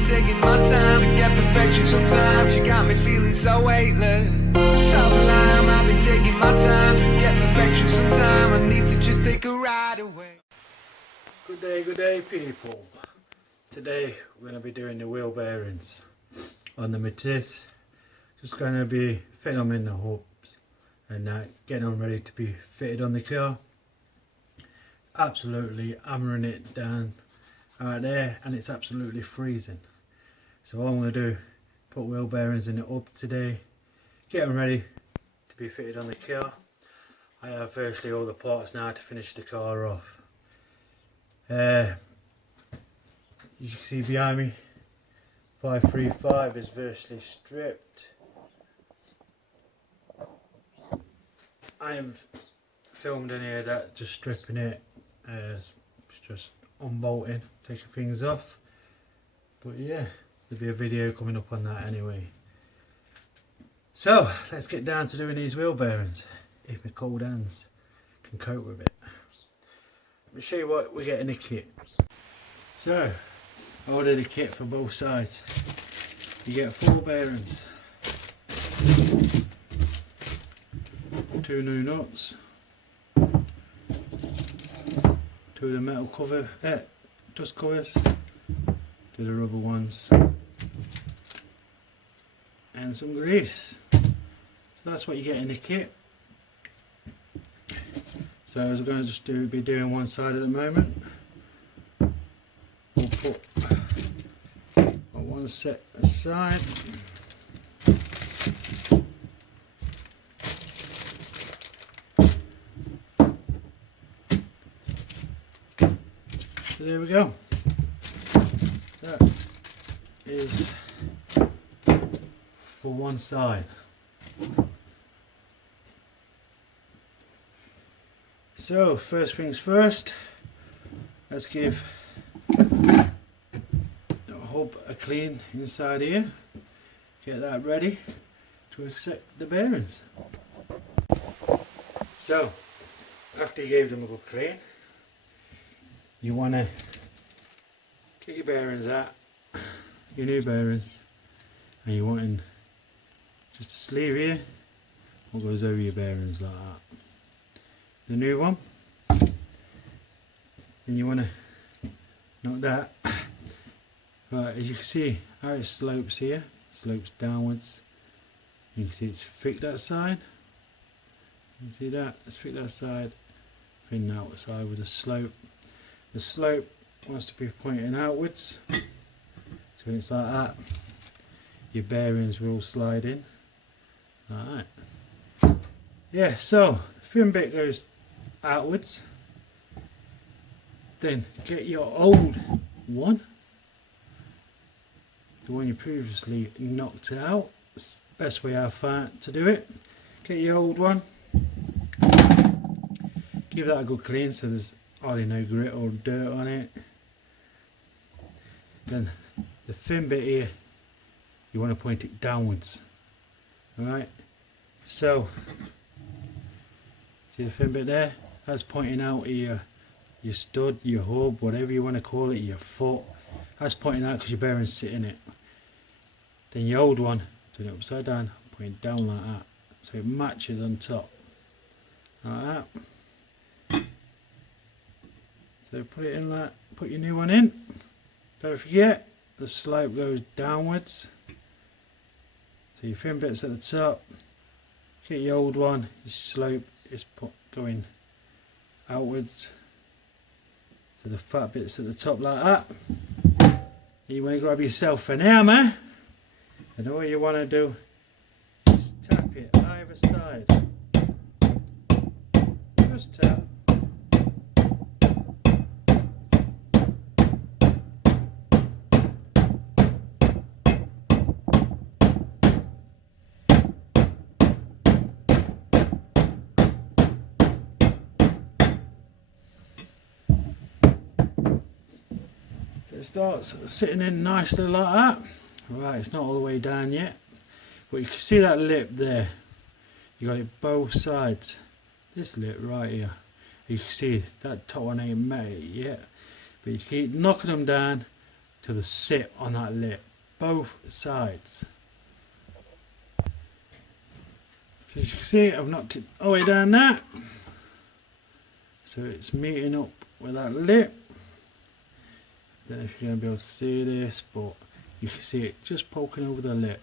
been taking my time to get perfection. Sometimes you got me feeling so weightless. Sublime, I've been taking my time to get perfection. Sometimes I need to just take a ride away. Good day people. Today we're going to be doing the wheel bearings on the Matiz. Just going to be fitting them in the hubs and getting them ready to be fitted on the car. Absolutely hammering it down out there, and it's absolutely freezing. So what I'm going to do, put wheel bearings in it up today, get them ready to be fitted on the car. I have virtually all the parts now to finish the car off. You can see behind me, 535 is virtually stripped. I have filmed in here that just stripping it, it's just unbolting, taking things off. But yeah, there'll be a video coming up on that anyway. So let's get down to doing these wheel bearings, if my cold hands can cope with it. Let me show you what we get in the kit. So I ordered a kit for both sides. You get 4 bearings, 2 new nuts, 2 of the metal cover, dust covers, 2 of the rubber ones, and some grease. So that's what you get in the kit. So as we're going to just be doing one side at the moment, we'll put one set aside. So there we go. That is for one side. So first things first, let's give the hub a clean inside here, get that ready to accept the bearings. So after you gave them a good clean, you want to get your bearings out, your new bearings, and you want in just a sleeve here, what goes over your bearings like that. The new one, and you want to knock that right. As you can see how it slopes here, it slopes downwards. You can see it's thick that side. You see that? It's thick that side, thin outside with a slope. The slope wants to be pointing outwards, so when it's like that, your bearings will slide in like that. Yeah, so the thin bit goes outwards. Then get your old one, the one you previously knocked out. It's the best way I've found to do it. Get your old one, give that a good clean so there's hardly no grit or dirt on it. Then the thin bit here, you want to point it downwards. Alright, so see the thin bit there? That's pointing out your stud, your hub, whatever you want to call it, your foot. That's pointing out because your bearings sit in it. Then your old one, turn it upside down, point it down like that, so it matches on top, like that. So put it in like, put your new one in. Don't forget, the slope goes downwards. So your thin bit's at the top. Get your old one, your slope is going outwards. So the fat bit's at the top like that. And you want to grab yourself an hammer, and all you want to do is tap it either side. Just tap. It starts sitting in nicely like that. Right, it's not all the way down yet, but you can see that lip there. You got it both sides. This lip right here, you can see that top one ain't made yet, but you keep knocking them down to the sit on that lip, both sides. As you can see, I've knocked it all the way down that, so it's meeting up with that lip. Don't know if you're going to be able to see this, but you can see it just poking over the lip.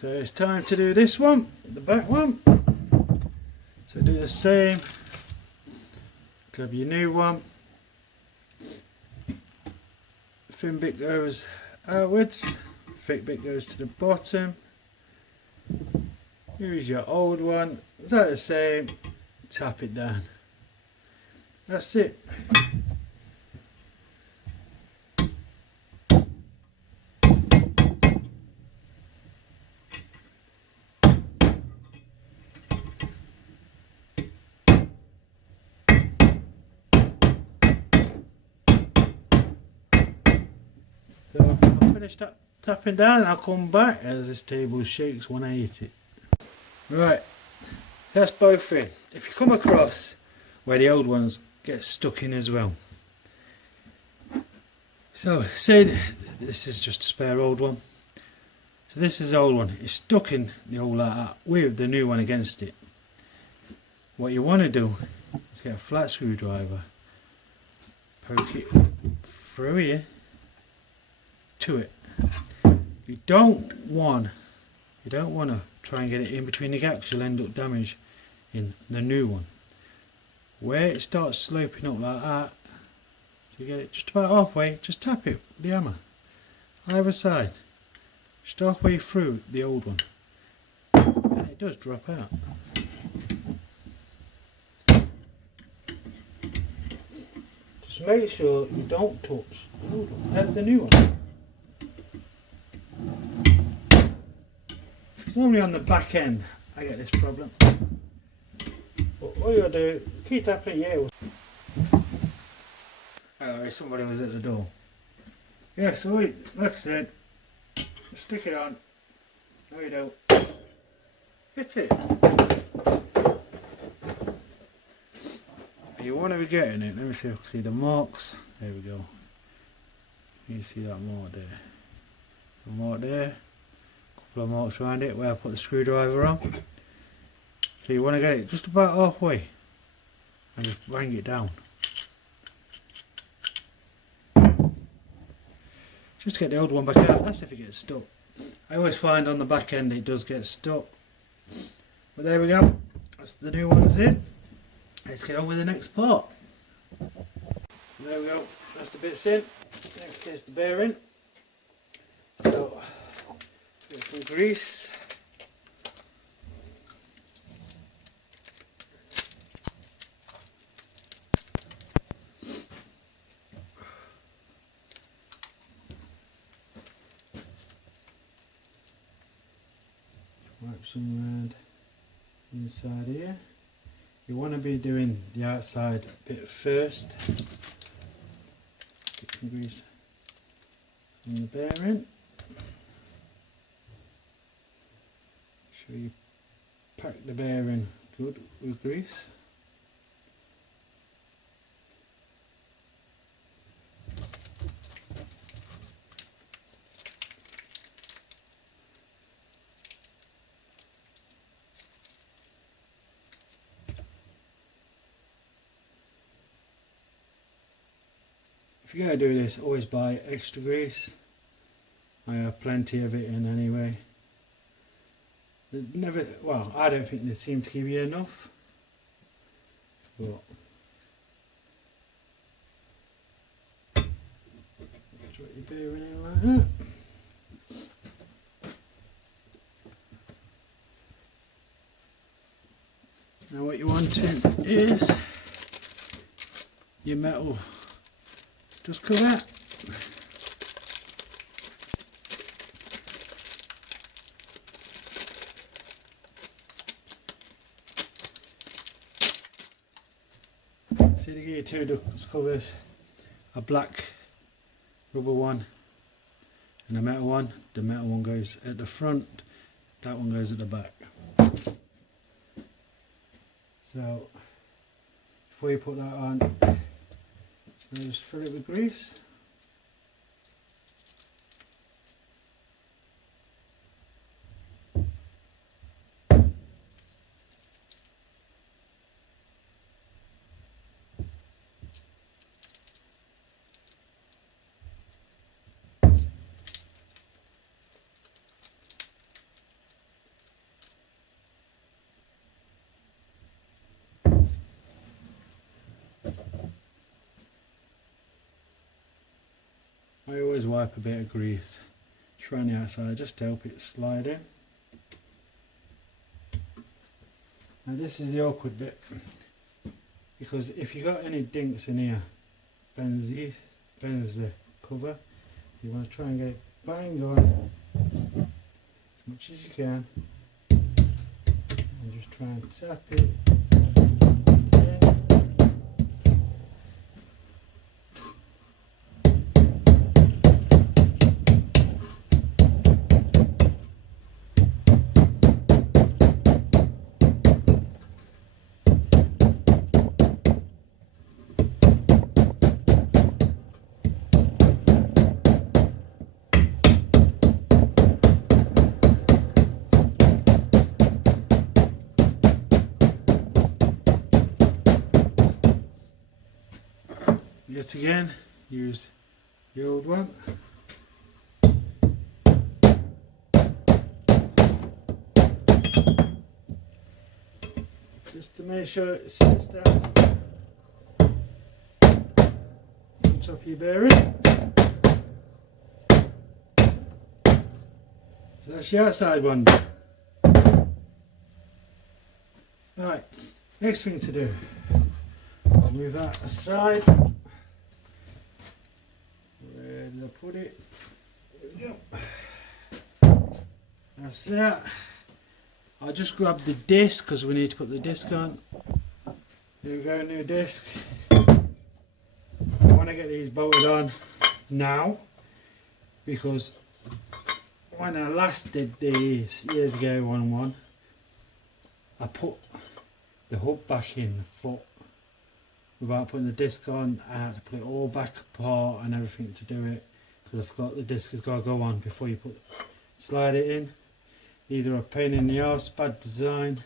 So it's time to do this one, the back one. So do the same. Grab your new one. Thin bit goes outwards, thick bit goes to the bottom. Here's your old one. It's like the same. Tap it down. That's it. So I'll finish that tapping down and I'll come back as this table shakes when I hit it. Right, that's both in. If you come across where the old ones get stuck in as well. So say this is just a spare old one. So this is the old one. It's stuck in the hole like that with the new one against it. What you want to do is get a flat screwdriver, poke it through here to it. You don't want to try and get it in between the gaps, you'll end up damage in the new one. Where it starts sloping up like that, so you get it just about halfway, just tap it with the hammer, either side, just halfway through the old one, and it does drop out. Just make sure you don't touch the old one, the new one. Normally on the back end I get this problem, but all you gotta do, keep tapping it. Oh, somebody was at the door. Yeah, so like I said, stick it on. No you don't. Hit it. You want to be getting it. Let me see if I can see the marks. There we go. You see that mark there. The mark there. Couple of marks around it where I put the screwdriver on. So you want to get it just about halfway and just bang it down. Just to get the old one back out. That's if it gets stuck. I always find on the back end it does get stuck. But there we go. That's the new ones in. Let's get on with the next part. So there we go. That's the bits in. Next is the bearing. So get some grease. Wipe some around inside here. You want to be doing the outside bit first. Get some grease on the bearing. So you pack the bearing good with grease. If you're going to do this, always buy extra grease. I have plenty of it in anyway. Never, well, I don't think they seem to give you enough, but just put your bearing in like that. Now what you want is your metal just come out. See, they give you two dust covers, a black rubber one and a metal one. The metal one goes at the front, that one goes at the back. So before you put that on, So just fill it with grease. I always wipe a bit of grease around the outside just to help it slide in. Now this is the awkward bit, because if you got any dinks in here, bends the cover. You want to try and get it bang on as much as you can, and just try and tap it. Yet again, use the old one. Just to make sure it sits down on top of your bearing. So that's the outside one. Right, next thing to do, I'll move that aside. Where did I put it? There we go. That's that. I'll just grab the disc because we need to put the disc on. Here we go, new disc. I want to get these bolted on now, because when I last did these years ago, one, I put the hook back in the foot without putting the disc on. I had to put it all back apart and everything to do it, because I forgot the disc has got to go on before you slide it in. Either a pain in the arse, bad design.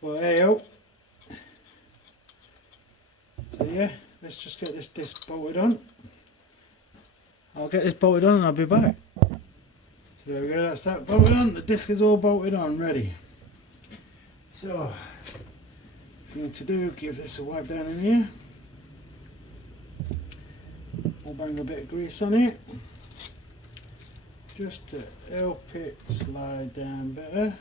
Well, hey oh. So yeah, let's just get this disc bolted on. I'll get this bolted on and I'll be back. So there we go, that's that bolted on. The disc is all bolted on, ready. So, thing to do, give this a wipe down in here. I'll bang a bit of grease on it, just to help it slide down better.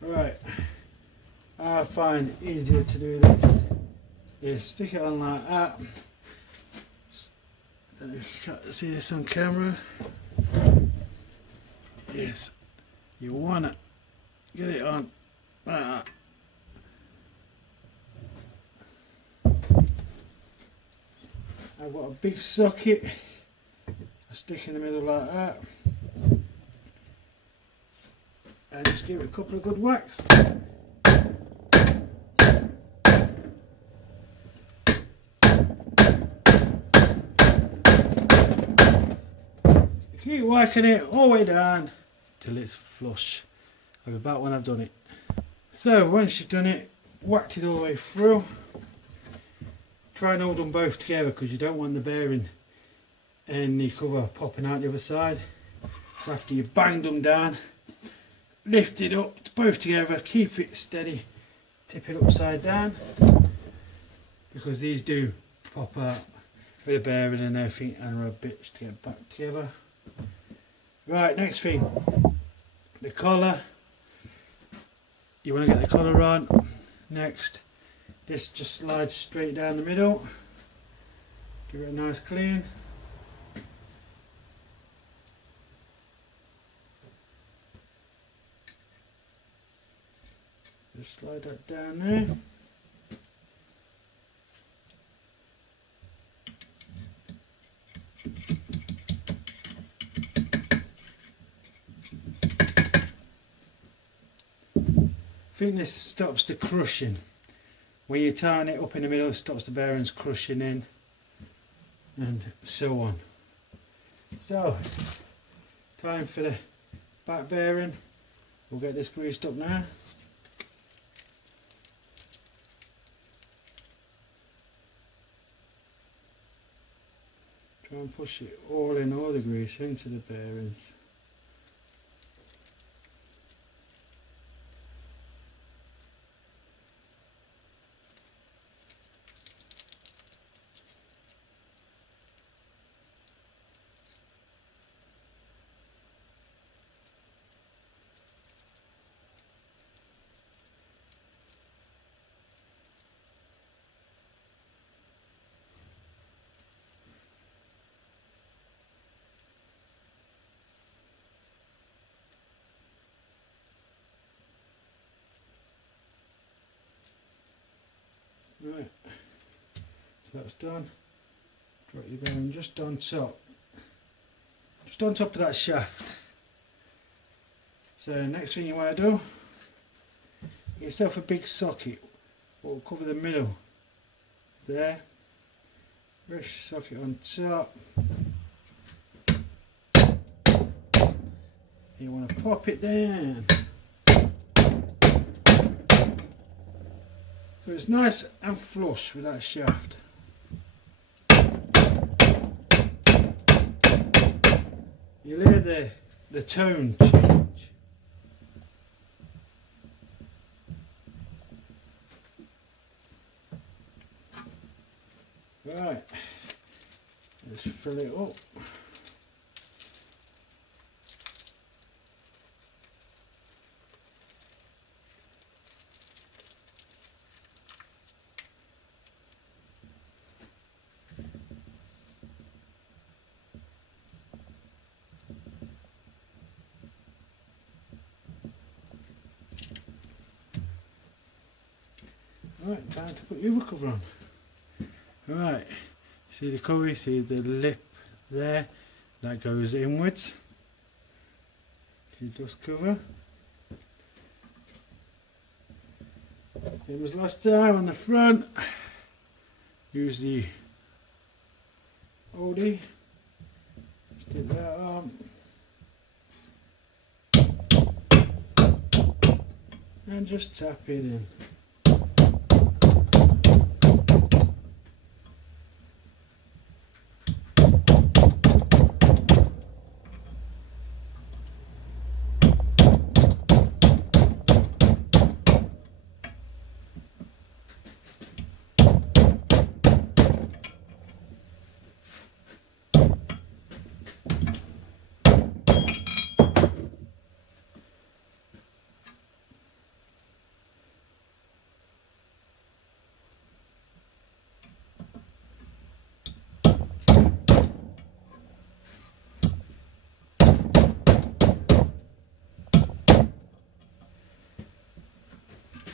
Right, I find it easier to do this. Yeah, stick it on like that. I don't know if you can see this on camera. Yes, you want to get it on like that. I've got a big socket, I stick in the middle like that, and just give it a couple of good whacks. Keep whacking it all the way down till it's flush. I'll be back when I've done it. So once you've done it, whacked it all the way through, try and hold them both together, because you don't want the bearing and the cover popping out the other side. So after you've banged them down, lift it up both together, keep it steady, tip it upside down, because these do pop out with the bearing and everything, and are a bitch to get back together. Right, next thing, the collar. You want to get the collar on. Next, this just slides straight down the middle. Give it a nice clean. Just slide that down there. think this stops the crushing. When you tighten it up in the middle, it stops the bearings crushing in, and so on. So, time for the back bearing. We'll get this greased up now. Try and push it all the grease into the bearings. Right, so that's done. Drop your bearing just on top of that shaft. So next thing you want to do, get yourself a big socket what will cover the middle there. Brush socket on top. You want to pop it down. So it's nice and flush with that shaft. You'll hear the tone change. Right, let's fill it up. Right, time to put the other cover on. Right, see the cover, see the lip there, that goes inwards. See dust cover. Same as last time on the front, use the oldie, stick that on. And just tap it in.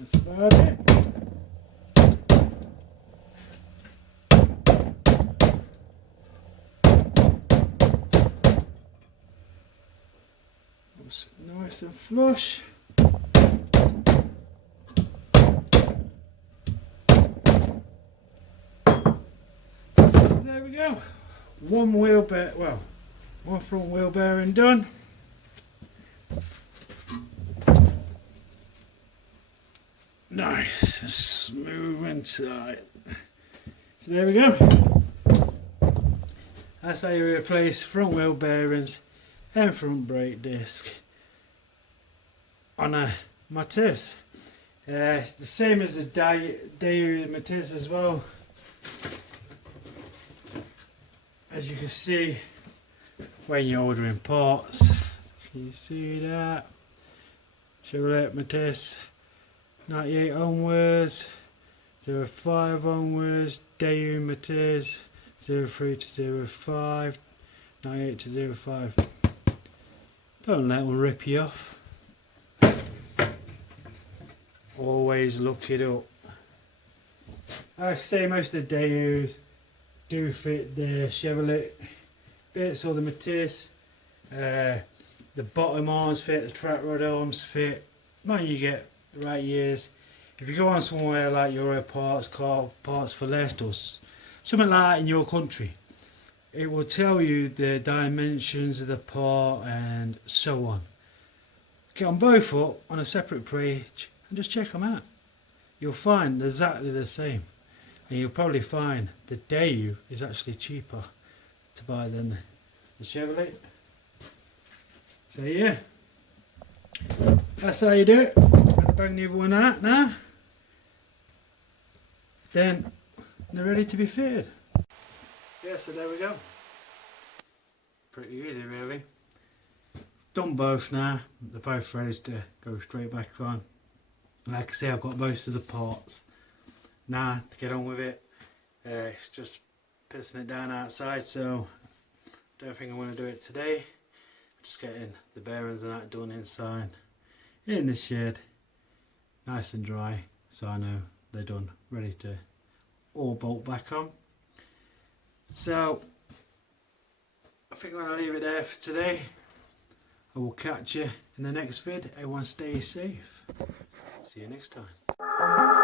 That's about it. Looks nice and flush. So there we go. One front wheel bearing done. Nice, smooth and tight. So there we go. That's how you replace front wheel bearings and front brake disc on a Matiz. It's the same as the Daewoo Matiz as well. As you can see when you're ordering parts, can you see that? Chevrolet Matiz 98 onwards, 05 onwards, Daewoo Matiz 03 to 05, 98 to 05. Don't let them rip you off. Always look it up. I say most of the Daewoo's do fit the Chevrolet bits or the Matiz. The bottom arms fit, the track rod arms fit. Man, you get the right years. If you go on somewhere like Euro Parts, Car Parts for Less, or something like that in your country, it will tell you the dimensions of the part and so on. Get on both up on a separate page and just check them out. You'll find exactly the same, and you'll probably find the Daewoo is actually cheaper to buy than the Chevrolet. So yeah, that's how you do it. I'll bang the other one out now. Then they're ready to be fitted. Yeah, so there we go. Pretty easy really. Done both now. They're both ready to go straight back on. Like I say, I've got most of the parts now to get on with it. It's just pissing it down outside, so don't think I'm going to do it today. Just getting the bearings and that done inside in the shed, nice and dry, so I know they're done, ready to all bolt back on. So I think I'm going to leave it there for today. I will catch you in the next vid. Everyone stay safe. See you next time.